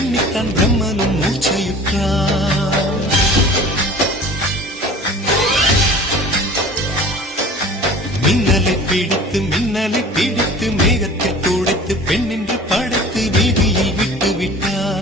எண்ணித்தான் பிரம்மனும் மூச்சையுற்றான். மின்னலை பிடித்து மேகத்தில் துடைத்து பெண் என்று படைத்து வீதியில் விட்டு விட்டான்.